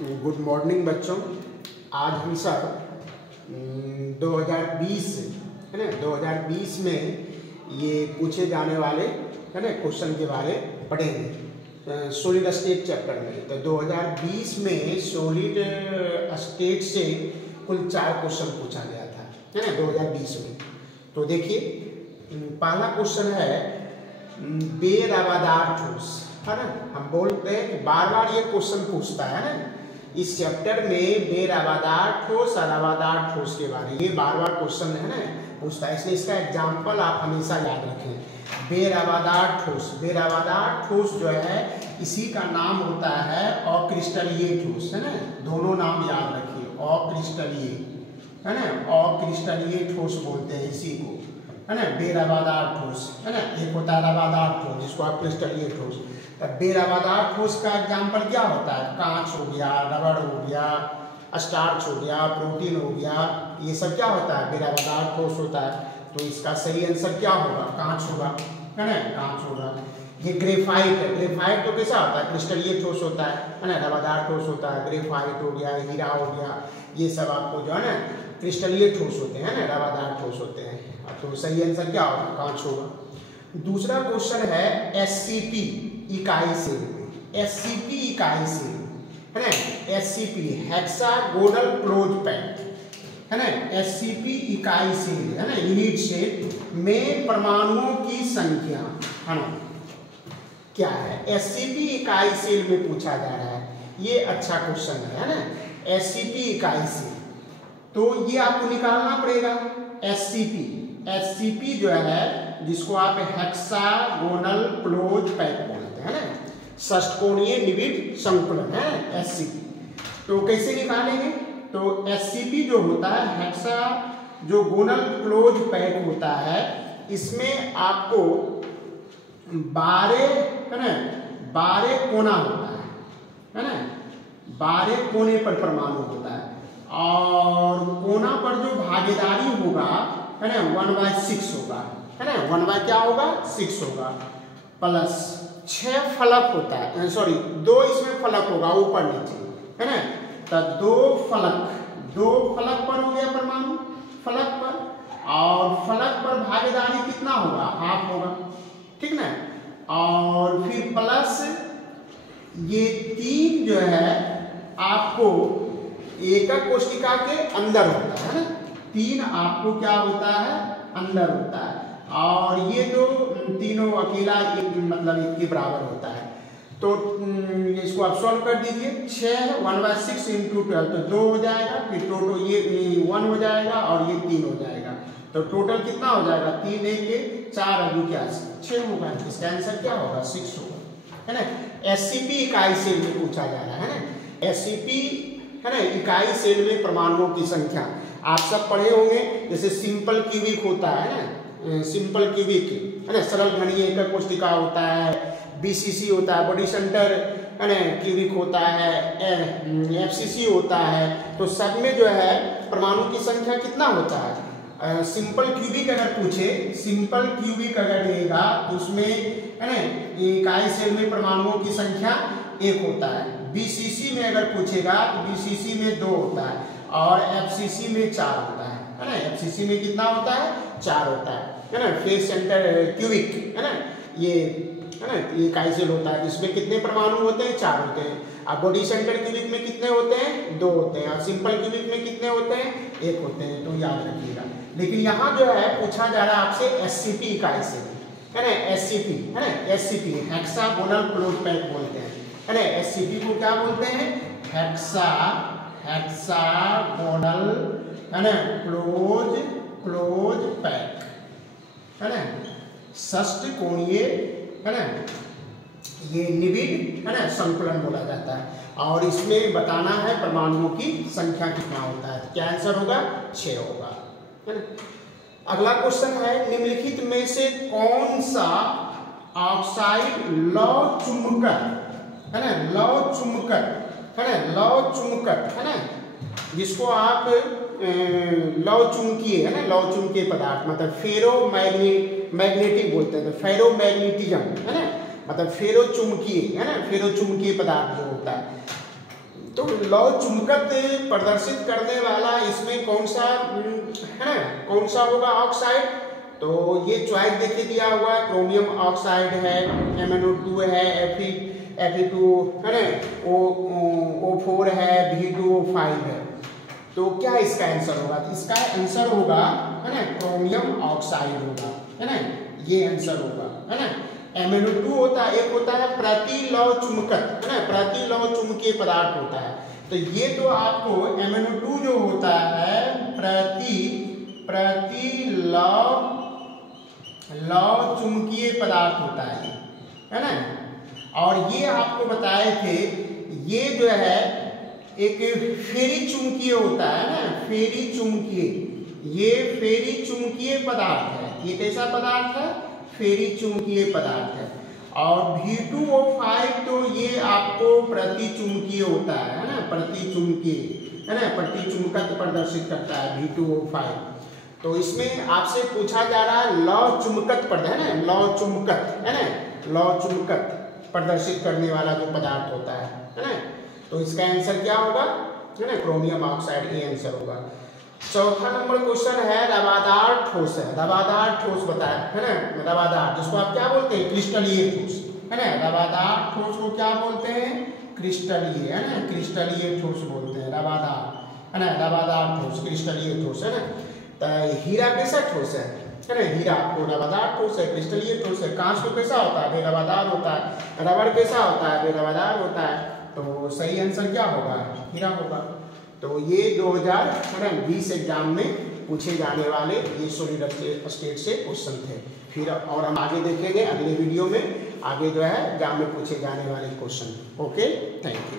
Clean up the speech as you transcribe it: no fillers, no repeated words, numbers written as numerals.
Good morning बच्चों। आज हम सब 2020 है ना 2020 में ये पूछे जाने वाले है ना क्वेश्चन के बारे पढ़ेंगे सॉलिड स्टेट चैप्टर में। तो 2020 में सॉलिड स्टेट से कुल 4 क्वेश्चन पूछा गया था है ना 2020 में। तो देखिए पहला क्वेश्चन है बेरवादार ठोस है ना। हम बोलते हैं कि बार बार ये क्वेश्चन पूछता है ना इस चैप्टर में बेरवादार ठोस और रवादार ठोस के बारे में। ये बार बार क्वेश्चन है ना पूछता है, इसलिए इसका एग्जाम्पल आप हमेशा याद रखें। बेरवादार ठोस, बेरवादार ठोस जो है इसी का नाम होता है अक्रिस्टलीय ठोस है ना। दोनों नाम याद रखिए, अक्रिस्टलीय है ना, अक्रिस्टलीय ठोस बोलते हैं इसी को है ना। बेरवादार ठोस है ना, एक होता है रवादार ठोस जिसको अक्रिस्टलीय ठोस। तब बेरवादार ठोस का एग्जाम्पल क्या होता है? कांच हो गया, रबड़ हो गया, स्टार्च हो गया, प्रोटीन हो गया, ये सब क्या होता है? बेरवादार ठोस होता है। तो इसका सही आंसर क्या होगा? कांच होगा है ना, कांच होगा। ये ग्रेफाइट है, ग्रेफाइट तो कैसा होता है? क्रिस्टलीय ठोस होता है ना, रवादार ठोस होता है। ग्रेफाइट हो गया, हीरा हो गया, ये सब आपको जो है ना क्रिस्टलीय ठोस होते हैं ना, रवादार ठोस होते हैं। तो सही आंसर क्या होगा? कांच होगा। दूसरा क्वेश्चन है एससीपी इकाई से, एससीपी इकाई से है ना, एससीपी हेक्सागोनल क्लोज पैक है ना, एससीपी इकाई से है ना, यूनिट सेल में परमाणुओं की संख्या है ना क्या है? एससीपी इकाई सेल में पूछा जा रहा है, ये अच्छा क्वेश्चन है ना। एससीपी इकाई सेल तो ये आपको निकालना पड़ेगा। एससीपी, एससीपी जो है जिसको आप हेक्सागोनल क्लोज पैक बोलते हैं ना, षष्ठकोणीय निबिड़ संकुलन है एससीपी। तो कैसे निकालेंगे? तो एससीपी जो होता है हेक्सागोनल क्लोज पैक होता है, इसमें आपको 12 है ना, 12 कोना होता है ना, 12 कोने पर परमाणु होता है और कोना पर जो भागीदारी होगा है ना 1/6 होगा है ना, 1 क्या होगा? 6 होगा, प्लस 6 फलक होता है, सॉरी 2 इसमें फलक होगा ऊपर नीचे है ना। तो 2 फलक पर हो गया परमाणु, फलक पर, और फलक पर भागीदारी कितना होगा? हाफ होगा, ठीक ना। और फिर प्लस ये 3 जो है आपको एकक कोशिका के अंदर होता है ना, 3 आपको क्या होता है? अंदर होता है। और ये जो तीनों अकेला एक मतलब एक के बराबर होता है। तो इसको आप सॉल्व कर दीजिए। 6 1/6 इंटू 12 तो 2 हो जाएगा, फिर टोटल ये 1 हो जाएगा और ये 3 हो जाएगा। तो टोटल कितना हो जाएगा? 3 1 4 अभी क्या 6 होगा। इसका आंसर क्या होगा? 6 होगा है ना। एससीपी इकाई सेल में पूछा जा रहा है ना, एससीपी है ना इकाई सेल में परमाणुओं की संख्या। आप सब पढ़े होंगे जैसे सिंपल क्यूबिक होता है ना, सिंपल क्यूबिक है ना, सरल घनीय एकक कोशिका होता है, बीसीसी होता है, बॉडी सेंटर है ना क्यूबिक होता है, एफसीसी होता है। तो सब में जो है परमाणु की संख्या कितना होता है? सिंपल क्यूबिक अगर पूछे, सिंपल क्यूबिक अगर देगा तो उसमें है ना इकाई सेल में परमाणुओं की संख्या 1 होता है। बीसीसी में अगर पूछेगा तो बीसीसी में 2 होता है और एफसीसी में 4 होता है ना। एफसीसी में कितना होता है? 4 होता है ना। फेस सेंटर क्यूबिक है ना, ये है ना ये इकाई सेल होता है, इसमें कितने परमाणु होते हैं? 4 होते हैं। अब बॉडी सेंटर क्यूबिक में कितने होते हैं? 2 होते हैं। और सिंपल क्यूबिक में कितने होते हैं? 1 होते हैं। तो याद रखिएगा। लेकिन यहाँ जो है पूछा जा रहा है आपसे एससीपी इकाई सेल है ना, एससीपी है ना, एससीपी हेक्सागोनल क्लोज पैक बोलते हैं है ना। एससीपी को क्या बोलते हैं? हेक्सागोनल है ना क्लोज पैक है ना, षष्ठकोणीय है ना, ये निबिड़ है ना संकुलन बोला जाता है। और इसमें बताना है परमाणुओं की संख्या कितना होता है। तो क्या आंसर होगा? 6 होगा है ना। अगला क्वेश्चन है निम्नलिखित में से कौन सा ऑक्साइड लौह चुंबकट है ना, लौह चुंबकट है ना, लौह चुंबकट है ना, जिसको आप लौह चुंबकीय है ना, लौह चुंबकीय पदार्थ मतलब फेरो मैग्नेटिक बोलते हैं। तो फेरोमैग्नेटिज्म है ना, मतलब फेरो चुंबकीय है ना, फेरो चुंबकीय पदार्थ जो होता है। तो लौह चुंबकत्व प्रदर्शित करने वाला इसमें कौन सा है ना, कौन सा होगा ऑक्साइड? तो ये चॉइस देखिए दिया हुआ है, क्रोमियम ऑक्साइड है, MnO2 है, Fe2 है ना, O4 है, V2O5 है। तो क्या इसका आंसर होगा? तो इसका आंसर होगा है ना क्रोमियम ऑक्साइड होगा, है ना, ये आंसर होगा, है ना। MnO2 होता है, एक होता है प्रतिलौह चुंबकत्व, है ना, प्रतिलौह चुंबकीय पदार्थ होता है। तो ये तो आपको MnO2 जो होता है प्रतिलौह चुंबकीय पदार्थ होता है ना। और ये आपको बताए थे, ये जो है एक फेरी चुंबकीय होता है ना, फेरी चुंबकीय, ये फेरी चुंबकीय पदार्थ है। ये कैसा पदार्थ है? फेरी चुंबकीय पदार्थ है। और V2O5 तो ये आपको प्रतिचुंबकीय होता है ना, प्रतिचुंबकीय, है ना, प्रतिचुंबकत्व प्रदर्शित करता है V2O5। तो इसमें आपसे पूछा जा रहा है लौह चुंबकत्व है ना, लौह चुंबकत्व, है ना, लौह चुंबकत्व प्रदर्शित करने वाला जो पदार्थ होता है ना। तो इसका आंसर क्या होगा? है ना क्रोमियम ऑक्साइड, ये आंसर होगा। चौथा नंबर क्वेश्चन है रवादार ठोस है, रवादार ठोस बताया है ना, रवादार जिसको आप क्या बोलते हैं? क्रिस्टलीय ठोस, है ना, रवादार ठोस को क्या बोलते हैं? क्रिस्टलीय, है ना, क्रिस्टलीय ठोस बोलते हैं रवादार, है ना, रवादार ठोस, क्रिस्टलीय ठोस, है ना। तो हीरा कैसा ठोस है ना, हीरा आपको रवादार ठोस है, क्रिस्टलीय ठोस है। कांच को कैसा होता है? बेरवादार होता है। रबड़ कैसा होता है? बेरवादार होता है। तो सही आंसर क्या होगा? हीरा होगा। तो ये 2020 एग्जाम में पूछे जाने वाले ये सॉलिड स्टेट से क्वेश्चन थे। फिर और हम आगे देखेंगे अगले वीडियो में, आगे जो है एग्जाम में पूछे जाने वाले क्वेश्चन। Okay, thank you.